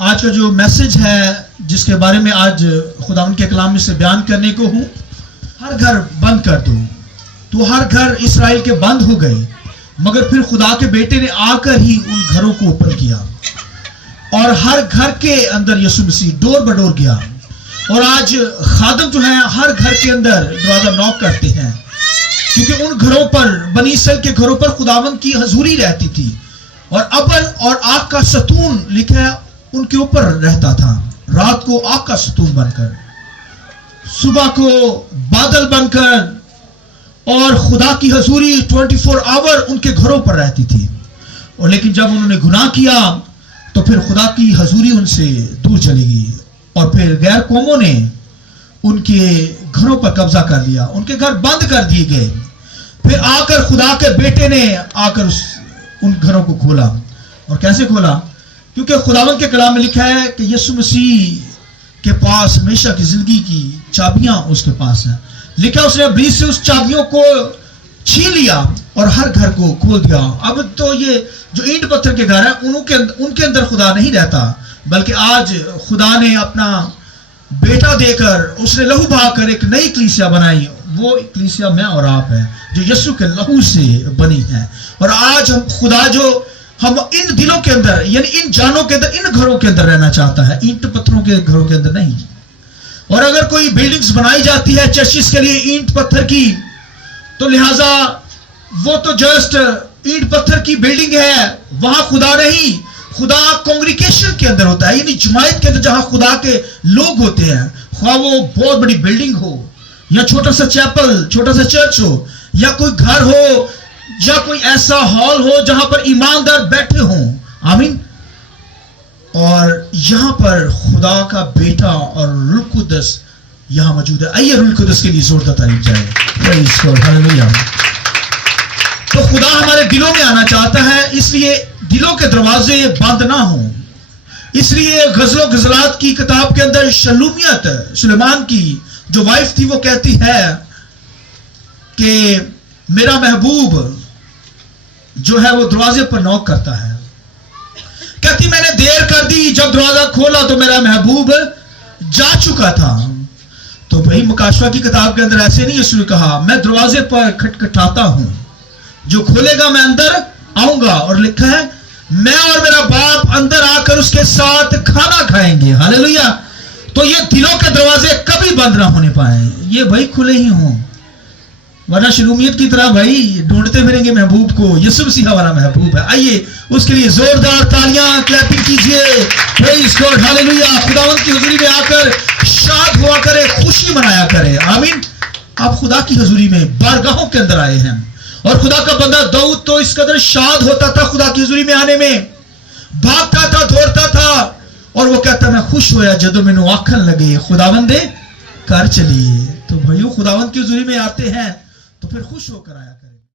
آج کا جو میسج ہے جس کے بارے میں آج خداوند کے کلام میں سے بیان کرنے کو ہوں، ہر گھر بند کر دو. تو ہر گھر اسرائیل کے بند ہو گئے، مگر پھر خدا کے بیٹے نے آ کر ہی ان گھروں کو اوپن کیا اور ہر گھر کے اندر یسوع مسیح ڈور بڈور گیا. اور آج خادم جو ہیں ہر گھر کے اندر دروازہ نوک کرتے ہیں، کیونکہ ان گھروں پر بنی اسرائیل کے گھروں پر خداوند کی حضوری رہتی تھی، اور ابر اور آگ کا ستون لکھا ہے ان کے اوپر رہتا تھا. رات کو آگ کا ستون بن کر، صبح کو بادل بن کر، اور خدا کی حضوری 24 آور ان کے گھروں پر رہتی تھی. اور لیکن جب انہوں نے گناہ کیا تو پھر خدا کی حضوری ان سے دور چلی گئی، اور پھر غیر قوموں نے ان کے گھروں پر قبضہ کر لیا، ان کے گھر بند کر دیے گئے. پھر آ کر خدا کے بیٹے نے آ کر ان گھروں کو کھولا. اور کیسے کھولا؟ کیونکہ خداوند کے کلام میں لکھا ہے کہ یسوع مسیح کے پاس ہمیشہ کی زندگی کی چابیاں اس کے پاس ہیں. لکھا اس نے ابلیس سے اس چابیوں کو چھین لیا اور ہر گھر کو کھول دیا. اب تو یہ جو اینٹ پتھر کے گھر ہیں ان کے اندر خدا نہیں رہتا، بلکہ آج خدا نے اپنا بیٹا دے کر، اس نے لہو بہا کر ایک نئی کلیسیا بنائی. وہ کلیسیا میں اور آپ ہیں جو یسوع کے لہو سے بنی ہے. اور آج خدا جو ہم ان دلوں کے اندر، یعنی ان جانوں کے اندر، ان گھروں کے اندر رہنا چاہتا ہے، اینٹ پتھروں کے گھروں کے اندر نہیں. اور اگر کوئی بلڈنگز بنائی جاتی ہے چرچز کے لیے اینٹ پتھر کی، تو لہٰذا وہ تو جسٹ اینٹ پتھر کی بلڈنگ ہے، وہاں خدا نہیں. خدا کانگریگیشن کے اندر ہوتا ہے، یعنی جماعت کے اندر جہاں خدا کے لوگ ہوتے ہیں، خواہ وہ بہت بڑی بلڈنگ ہو یا چھوٹا سا چیپل، چھوٹا سا چرچ ہو، یا کوئی گھر ہو، یا کوئی ایسا ہال ہو جہاں پر ایماندار بیٹھے ہوں. آمین. اور یہاں پر خدا کا بیٹا اور روح القدس یہاں موجود ہے. آئیے روح القدس کے لیے زوردار تعریف جائے. پریز گاڈ، ہاللیلویا. تو خدا ہمارے دلوں میں آنا چاہتا ہے، اس لیے دلوں کے دروازے بند نہ ہوں. اس لیے غزل و غزلات کی کتاب کے اندر شلومیت، سلیمان کی جو وائف تھی، وہ کہتی ہے کہ میرا محبوب جو ہے وہ دروازے پر نوک کرتا ہے. کہتی میں نے دیر کر دی، جب دروازہ کھولا تو میرا محبوب جا چکا تھا. تو بھائی مکاشفہ کی کتاب کے اندر ایسے نہیں یسوع نے کہا میں دروازے پر کھٹکھٹاتا ہوں، جو کھولے گا میں اندر آؤں گا. اور لکھا ہے میں اور میرا باپ اندر آ کر اس کے ساتھ کھانا کھائیں گے. ہاللیلویا. تو یہ دلوں کے دروازے کبھی بند نہ ہونے پائیں، یہ بھائی کھلے ہی ہوں، ورنہ شلومیت کی طرح بھائی ڈھونڈتے پھریں گے محبوب کو. یسوع مسیح ہمارا محبوب ہے. آئیے اس کے لیے زوردار تالیاں کلیپنگ کیجئے. پریز گاڈ، ہاللیلویا. خداوند کی حضوری میں آ کر شاد ہوا کرے، خوشی منایا کرے. آمین. آپ خدا کی حضوری میں بارگاہوں کے اندر آئے ہیں، اور خدا کا بندہ داؤد تو اس قدر شاد ہوتا تھا خدا کی حضوری میں آنے میں، بھاگتا تھا، دوڑتا تھا، اور وہ کہتا میں خوش ہویا جدو مینوں آکھن لگے خداوندے کر چلیے. تو بھائیو خداوند کی حضوری میں آتے ہیں تو پھر خوش ہو کر آیا کریں.